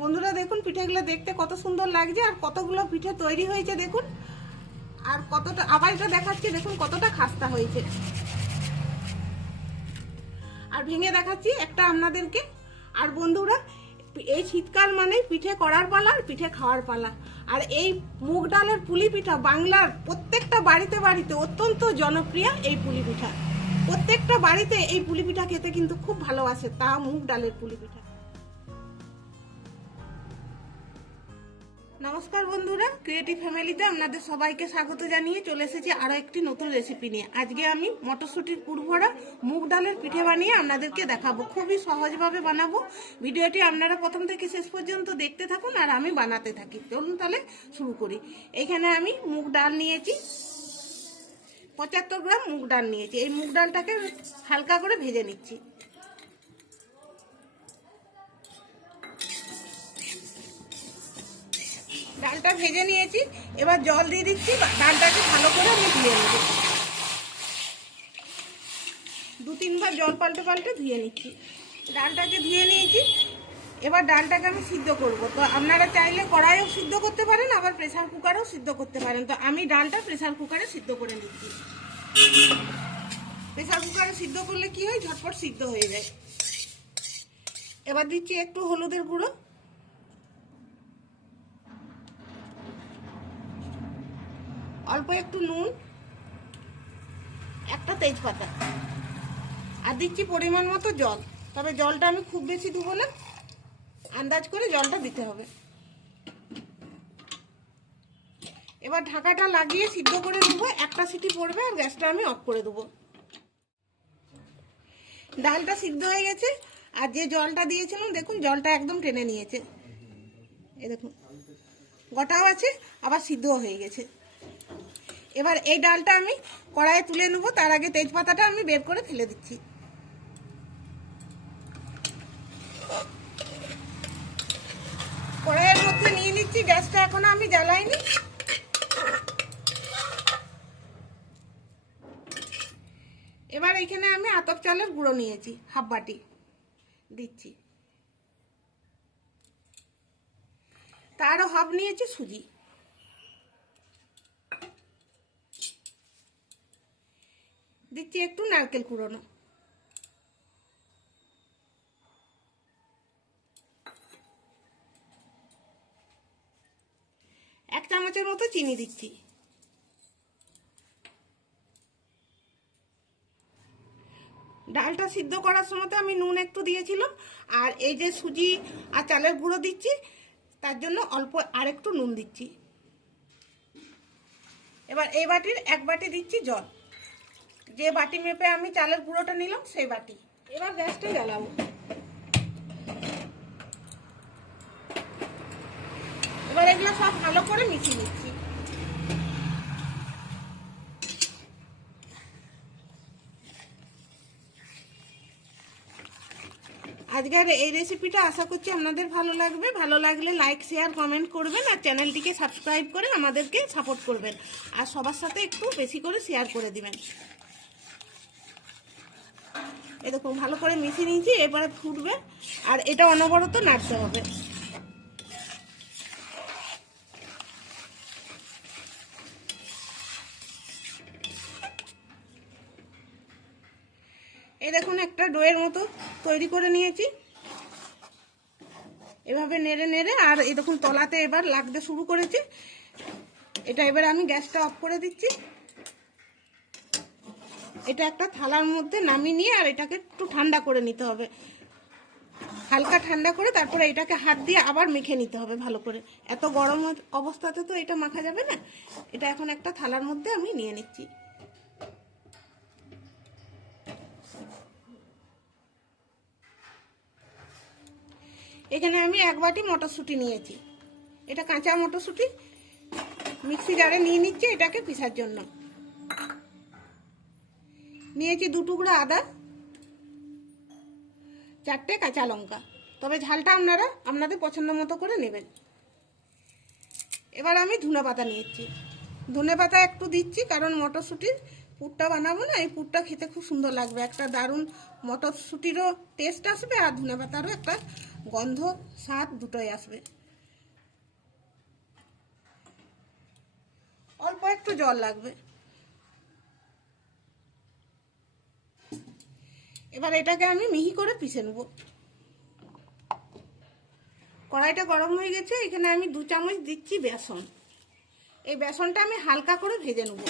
বন্ধুরা দেখুন, পিঠেগুলো দেখতে কত সুন্দর লাগছে আর কতগুলো পিঠে তৈরি হয়েছে, দেখুন। আর কতটা আবার এটা দেখাচ্ছি, দেখুন কতটা খাস্তা হয়েছে। আর ভেঙে দেখাচ্ছি একটা আপনাদেরকে। আর বন্ধুরা, এই শীতকাল মানে পিঠে করার পালা আর পিঠে খাওয়ার পালা। আর এই মুগ ডালের পুলি পিঠা বাংলার প্রত্যেকটা বাড়িতে বাড়িতে অত্যন্ত জনপ্রিয় এই পুলি পিঠা। প্রত্যেকটা বাড়িতে এই পুলি পিঠা খেতে কিন্তু খুব ভালোবাসে তা মুগ ডালের পুলি পিঠা। নমস্কার বন্ধুরা ক্রিয়েটিভ ফ্যামিলিতে আপনাদের সবাইকে স্বাগত জানিয়ে চলে এসেছি আরও একটি নতুন রেসিপি নিয়ে। আজকে আমি মটরশুঁটির পুরভরা মুগ ডালের পিঠে বানিয়ে আপনাদেরকে দেখাবো। খুবই সহজভাবে বানাবো। ভিডিওটি আপনারা প্রথম থেকে শেষ পর্যন্ত দেখতে থাকুন আর আমি বানাতে থাকি। চলুন তাহলে শুরু করি। এখানে আমি মুগ ডাল নিয়েছি। পঁচাত্তর গ্রাম মুগ ডাল নিয়েছি। এই মুগ ডালটাকে হালকা করে ভেজে নিচ্ছি। ডালটা ভেজে নিয়েছি। এবার জল দিয়ে দিচ্ছি ডালটাকে ভালো করে আমি ধুয়ে নেব। দু তিনবার জল পাল্টে পাল্টে ধুয়ে নিচ্ছি। ডালটাকে ধুয়ে নিয়েছি। এবার ডালটাকে আমি সিদ্ধ করব। তো আপনারা চাইলে কড়াইও সিদ্ধ করতে পারেন, আবার প্রেসার কুকারেও সিদ্ধ করতে পারেন। তো আমি ডালটা প্রেসার কুকারে সিদ্ধ করে নিচ্ছি। প্রেসার কুকারে সিদ্ধ করলে কি হয়? ঝটপট সিদ্ধ হয়ে যায়। এবার দিচ্ছি একটু হলুদের গুঁড়ো। অল্প একটু নুন, একটা তেজপাতা, আর দিচ্ছি পরিমাণ মতো জল। তবে জলটা আমি খুব বেশি দেবো না, আন্দাজ করে জলটা দিতে হবে। এবার ঢাকাটা লাগিয়ে সিদ্ধ করে নেব, একটা সিটি পড়বে আর গ্যাসটা আমি অফ করে দেবো। ডালটা সিদ্ধ হয়ে গেছে, আর যে জলটা দিয়েছিলাম, দেখুন জলটা একদম টেনে নিয়েছে। এই দেখুন, গোটাও আছে, আবার সিদ্ধও হয়ে গেছে। এবার এই ডালটা আমি কড়াইয়ে তুলে নেব। তার আগে তেজপাতাটা আমি বের করে ফেলে দিচ্ছি। কড়াইয়ের মধ্যে নিয়ে নিচ্ছি, গ্যাসটা এখনও আমি জ্বালাইনি। এবার এখানে আমি আতপ চালের গুঁড়ো নিয়েছি, হাফ বাটি দিচ্ছি। তারও হাফ নিয়েছি সুজি। দিচ্ছি একটু নারকেল কুড়োনো। এক চামচের মতো চিনি দিচ্ছি। ডালটা সিদ্ধ করার সময় আমি নুন একটু দিয়েছিলাম, আর এই যে সুজি আর চালের গুঁড়ো দিচ্ছি, তার জন্য অল্প আর একটু নুন দিচ্ছি। এবার এই বাটির এক বাটি দিচ্ছি জল। যে বাটি মেপে আমি চালের গুঁড়োটা নিলাম, সেই বাটি। এবার গ্যাসটা জ্বালাবো। এবার এগুলো সব ভালো করে মিশিয়ে নিচ্ছি। আজকের এই রেসিপিটা আশা করছি আপনাদের ভালো লাগবে। ভালো লাগলে লাইক শেয়ার কমেন্ট করবেন আর চ্যানেলটিকে সাবস্ক্রাইব করে আমাদেরকে সাপোর্ট করবেন। আর সবার সাথে একটু বেশি করে শেয়ার করে দিবেন। এরকম ভালো করে মিশিয়ে নিয়েছি, এবারে ফুটবে। আর এটা অনবরত নাড়তে হবে। এই দেখুন, একটা ডোয়ের মতো তৈরি করে নিয়েছি। এভাবে নেড়ে নেড়ে, আর দেখুন, তলাতে এবার লাগতে শুরু করেছে। এটা এবার আমি গ্যাসটা অফ করে দিচ্ছি। এটা একটা থালার মধ্যে নামিয়ে নিয়ে আর এটাকে একটু ঠান্ডা করে নিতে হবে। হালকা ঠান্ডা করে তারপরে এটাকে হাত দিয়ে আবার মেখে নিতে হবে ভালো করে। এত গরম অবস্থাতে তো এটা মাখা যাবে না। এটা এখন একটা থালার মধ্যে আমি নিয়ে নিচ্ছি। এখানে আমি এক বাটি মটরশুঁটি নিয়েছি। এটা কাঁচা মটরশুঁটি। মিক্সি জারে নিয়ে নিচ্ছি এটাকে পিসার জন্য। নিয়েছি দু টুকরো আদা? চারটে কাঁচা লঙ্কা। তবে ঝালটা আপনারা আপনাদের পছন্দ মতো করে নেবেন। এবার আমি ধনে পাতা নিয়েছি। ধনে পাতা একটু দিচ্ছি কারণ মটরশুঁটির পুরটা বানাবো না, এই পুরটা খেতে খুব সুন্দর লাগবে। একটা দারুণ মটরশুঁটিরও টেস্ট আসবে আর ধনে পাতারও একটা গন্ধ স্বাদ দুটোই আসবে। অল্প একটু জল লাগবে। এবার এটাকে আমি মিহি করে পিষে নেব। কড়াইটা গরম হয়ে গেছে, এখানে আমি দু চামচ দিচ্ছি বেসন। এই বেসনটা আমি হালকা করে ভেজে নেব।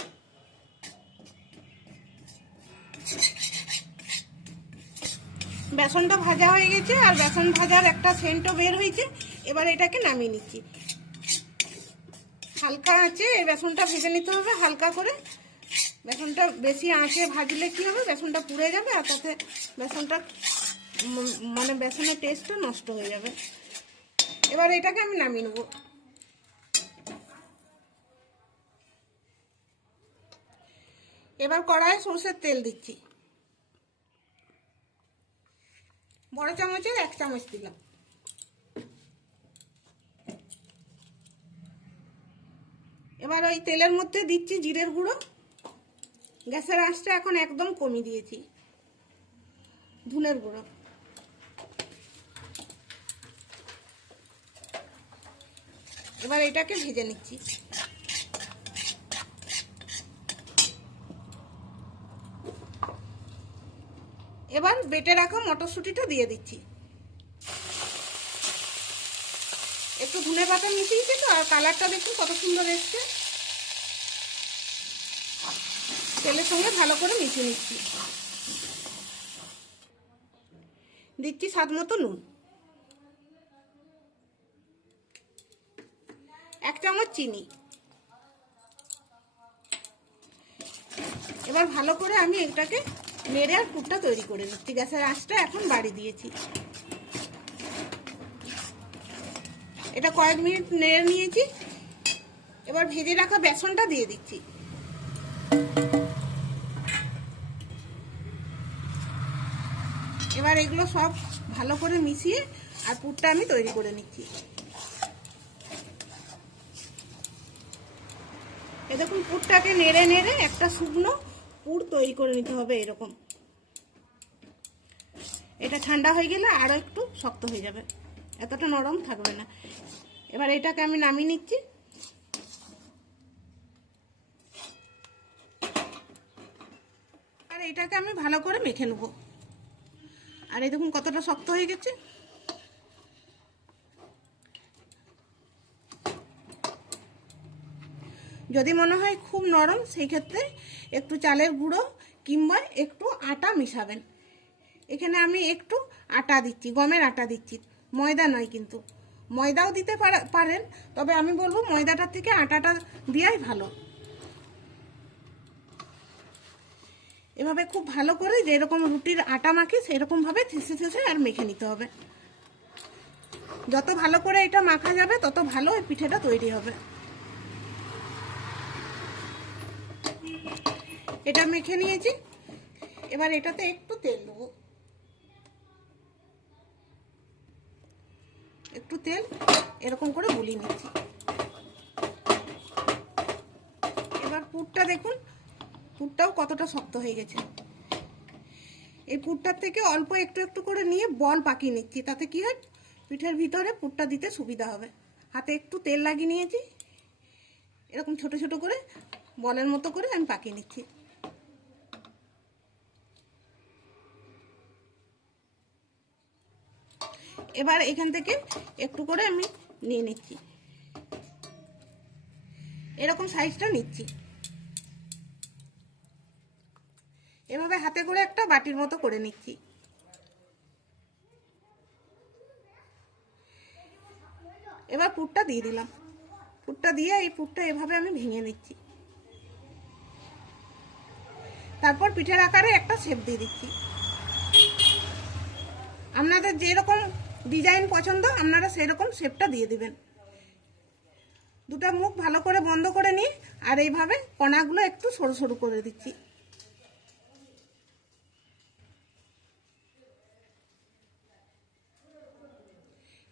বেসনটা ভাজা হয়ে গেছে, আর বেসন ভাজার একটা সেন্টও বের হয়েছে, এবার এটাকে নামিয়ে নিচ্ছি। হালকা আছে এই বেসনটা ভেজে নিতে হবে, হালকা করে। বেসনটা বেশি আঁচে ভাজলে কি হবে? বেসনটা পুড়ে যাবে আর তাতে বেসনটা মানে বেসনের টেস্টটা নষ্ট হয়ে যাবে। এবার এটাকে আমি নামিয়ে নেব। এবার কড়াইয়ে সরষের তেল দিচ্ছি। বড় চামচের এক চামচ দিলাম। এবার ওই তেলের মধ্যে দিচ্ছি জিরের গুঁড়ো। গ্যাসের আঁচটা এখন একদম কমিয়ে দিয়েছি। ধুনের গুঁড়ো। এবার এটাকে ভেজে নিচ্ছি। এবার বেটে রাখা মটরশুঁটিটা দিয়ে দিচ্ছি। একটু ধনে পাতা মিশিয়েছি তো, আর কালারটা দেখুন কত সুন্দর এসছে। তেলের সঙ্গে ভালো করে মিশিয়ে নিচ্ছি। দিচ্ছি স্বাদ মতো নুন। এক চামচ চিনি। এবার ভালো করে আমি এটাকে নেড়ে আর পুরটা তৈরি করে নিচ্ছি। গ্যাসের আঁচটা এখন বাড়ি দিয়েছি। এটা কয়েক মিনিট নেড়ে নিয়েছি। এবার ভেজে রাখা বেসনটা দিয়ে দিচ্ছি। এবার এগুলো সব ভালো করে মিশিয়ে আর পুরটা আমি তৈরি করে নিচ্ছি। এ দেখুন, পুরটাকে নেড়ে নেড়ে একটা শুকনো পুর তৈরি করে নিতে হবে এরকম। এটা ঠান্ডা হয়ে গেলে আরও একটু শক্ত হয়ে যাবে। এতটা নরম থাকবে না। এবার এটাকে আমি নামিয়ে নিচ্ছি। আর এটাকে আমি ভালো করে মেখে নেব। আর এই দেখুন কতটা শক্ত হয়ে গেছে। যদি মনে হয় খুব নরম, সেই ক্ষেত্রে একটু চালের গুঁড়ো কিংবা একটু আটা মিশাবেন। এখানে আমি একটু আটা দিচ্ছি, গমের আটা দিচ্ছি। ময়দা নয় কিন্তু। ময়দাও দিতে পারা- পারেন, তবে আমি বলব ময়দাটার থেকে আটাটা দেওয়াই ভালো। এভাবে খুব ভালো করে যেরকম রুটির আটা মাখি সেরকমভাবে থেসে থেসে আর মেখে নিতে হবে। যত ভালো করে এটা মাখা যাবে, তত ভালো এই পিঠেটা তৈরি হবে। এটা মেখে নিয়েছি। এবার এটাতে একটু তেল দেবো। একটু তেল, এরকম করে গুলিয়ে নিচ্ছি। এবার পুরটা দেখুন পুরটাও কতটা শক্ত হয়ে গেছে। এই পুরটার থেকে অল্প একটু একটু করে নিয়ে বল পাকিয়ে নিচ্ছি, তাতে কি হয়? পিঠের ভিতরে পুরটা দিতে সুবিধা হবে। হাতে একটু তেল লাগিয়ে নিয়েছি। এরকম ছোট ছোট করে বলের মতো করে আমি পাকিয়ে নিচ্ছি। এবার এখান থেকে একটু করে আমি নিয়ে নিচ্ছি। এরকম সাইজটা নিচ্ছি। এভাবে হাতে করে একটা বাটির মতো করে নিচ্ছি। এবার পুরটা দিয়ে দিলাম। পুরটা দিয়ে এই পুরটা এভাবে আমি ভেঙে নিচ্ছি। তারপর পিঠের আকারে একটা শেপ দিয়ে দিচ্ছি। আপনাদের যেরকম ডিজাইন পছন্দ, আপনারা সেরকম শেপটা দিয়ে দিবেন। দুটো মুখ ভালো করে বন্ধ করে নিয়ে, আর এইভাবে কণাগুলো একটু সরু সরু করে দিচ্ছি।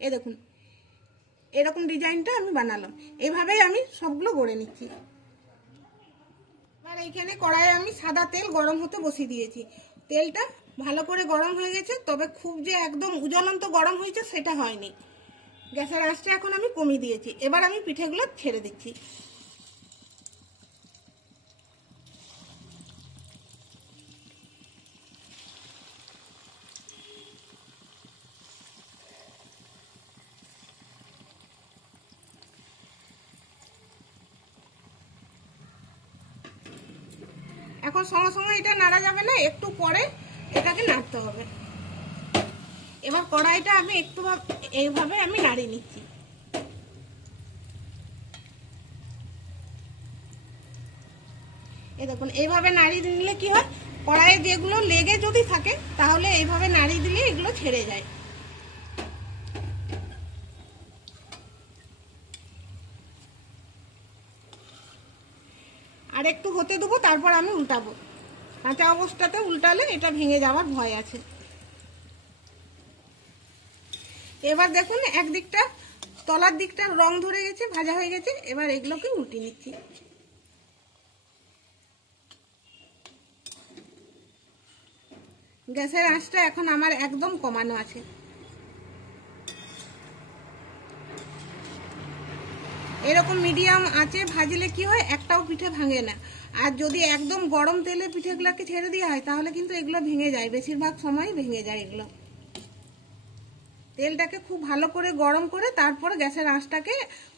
এ দেখুন, এরকম ডিজাইনটা আমি বানালাম। এভাবেই আমি সবগুলো গড়ে নিচ্ছি। আর এইখানে কড়াইয়ে আমি সাদা তেল গরম হতে বসিয়ে দিয়েছি। তেলটা ভালো করে গরম হয়ে গেছে, তবে খুব যে একদম উজ্জ্বলন্ত গরম হয়েছে সেটা হয়নি। গ্যাসের আঁচটা এখন আমি কমিয়ে দিয়েছি। এবার আমি পিঠেগুলো ছেড়ে দিচ্ছি। সঙ্গে সঙ্গে এটা নাড়া যাবে না, একটু পরে এটাকে নাড়তে হবে। এবার কড়াইটা আমি একটু এইভাবে আমি নাড়িয়ে নিচ্ছি। এই দেখুন, এইভাবে নাড়িয়ে দিলে কি হয়? কড়াইয়ে যেগুলো লেগে যদি থাকে, তাহলে এইভাবে নাড়িয়ে দিলে এগুলো ছেড়ে যায়। একটু হতে দেবো, তারপর আমি উল্টাবো। কাঁচা অবস্থাতে উল্টালে এটা ভেঙে যাওয়ার ভয় আছে। এবার দেখুন, একদিকটা তলার দিকটা রং ধরে গেছে, ভাজা হয়ে গেছে, এবার এগুলোকে উল্টে নিচ্ছি। গ্যাসের আঁচটা এখন আমার একদম কমানো আছে। এরকম মিডিয়াম আঁচে ভাজলে কি হয়? একটাও পিঠে ভাঙে না। আর যদি একদম গরম তেলে পিঠেগুলোকে ছেড়ে দেওয়া হয়, তাহলে কিন্তু এগুলো ভেঙে যায়। বেশিরভাগ সময় ভেঙে যায় এগুলো। তেলটাকে খুব ভালো করে গরম করে তারপর গ্যাসের আঁচটাকে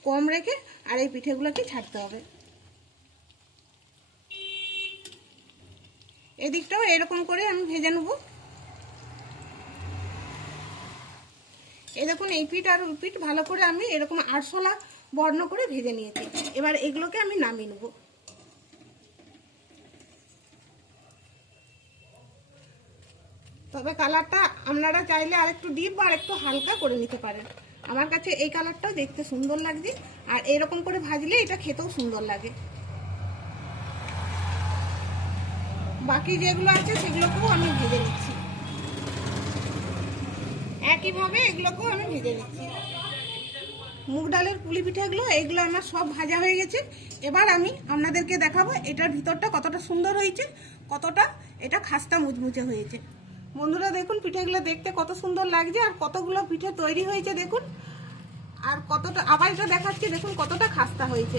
কম রেখে আর এই পিঠেগুলোকে ছাড়তে হবে। এদিকটাও এরকম করে আমি ভেজে নেব। এই দেখুন, এই পিঠ আর পিঠ ভালো করে আমি এরকম আরশোলা বর্ণ করে ভেজে নিয়েছি। এবার এগুলোকে আমি নামিয়ে নেব। তবে কালারটা আপনারা চাইলে আরেকটু ডিপ বা আরেকটু হালকা করে নিতে পারেন। আমার কাছে এই কালারটাও দেখতে সুন্দর লাগছে। আর এরকম করে ভাজলে এটা খেতেও সুন্দর লাগে। বাকি যেগুলো আছে সেগুলোকেও আমি ভেজে নিচ্ছি। একইভাবে এগুলোকেও আমি ভেজে নিচ্ছি। মুগ ডালের পুলি পিঠাগুলো, এগুলো আমার সব ভাজা হয়ে গেছে। এবার আমি আপনাদেরকে দেখাবো এটার ভিতরটা কতটা সুন্দর হয়েছে, কতটা এটা খাস্তা মুচমুচে হয়েছে। বন্ধুরা দেখুন, পিঠেগুলো দেখতে কত সুন্দর লাগছে আর কতগুলো পিঠে তৈরি হয়েছে দেখুন। আর কতটা, আবার এটা দেখাচ্ছি, দেখুন কতটা খাস্তা হয়েছে।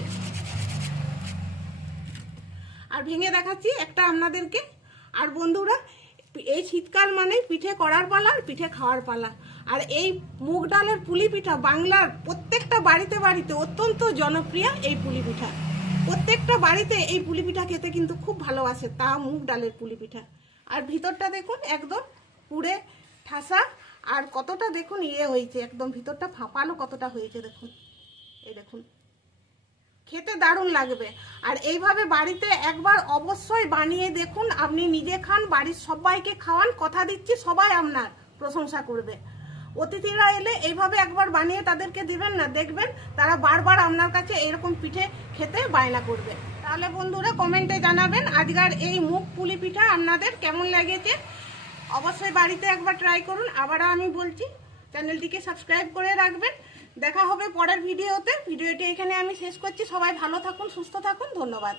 আর ভেঙে দেখাচ্ছি একটা আপনাদেরকে। আর বন্ধুরা, এই শীতকাল মানে পিঠে করার পালা আর পিঠে খাওয়ার পালা। আর এই মুগ ডালের পুলি পিঠা বাংলার প্রত্যেকটা বাড়িতে বাড়িতে অত্যন্ত জনপ্রিয় এই পুলি পিঠা প্রত্যেকটা বাড়িতে এই পুলি পিঠা খেতে কিন্তু খুব ভালোবাসে তা মুগ ডালের পুলি পিঠা আর ভিতরটা দেখুন, একদম পুড়ে ঠাসা। আর কতটা দেখুন ইয়ে হয়েছে, একদম ভিতরটা ফাঁপানো কতটা হয়েছে দেখুন। এই দেখুন, খেতে দারুণ লাগবে। আর এইভাবে বাড়িতে একবার অবশ্যই বানিয়ে দেখুন, আপনি নিজে খান, বাড়ির সবাইকে খাওয়ান, কথা দিচ্ছি, সবাই আপনার প্রশংসা করবে। অতিথিরা এলে এইভাবে একবার বানিয়ে তাদেরকে দিবেন না, দেখবেন তারা বারবার আপনার কাছে এরকম পিঠে খেতে বায়না করবে। তাহলে বন্ধুরা কমেন্টে জানাবেন আজকের এই মুখ পুলি পিঠা আপনাদের কেমন লেগেছে? অবশ্যই বাড়িতে একবার ট্রাই করুন। আবারও আমি বলছি, চ্যানেলটিকে সাবস্ক্রাইব করে রাখবেন। দেখা হবে পরের ভিডিওতে। ভিডিওটি এখানে আমি শেষ করছি। সবাই ভালো থাকুন, সুস্থ থাকুন। ধন্যবাদ।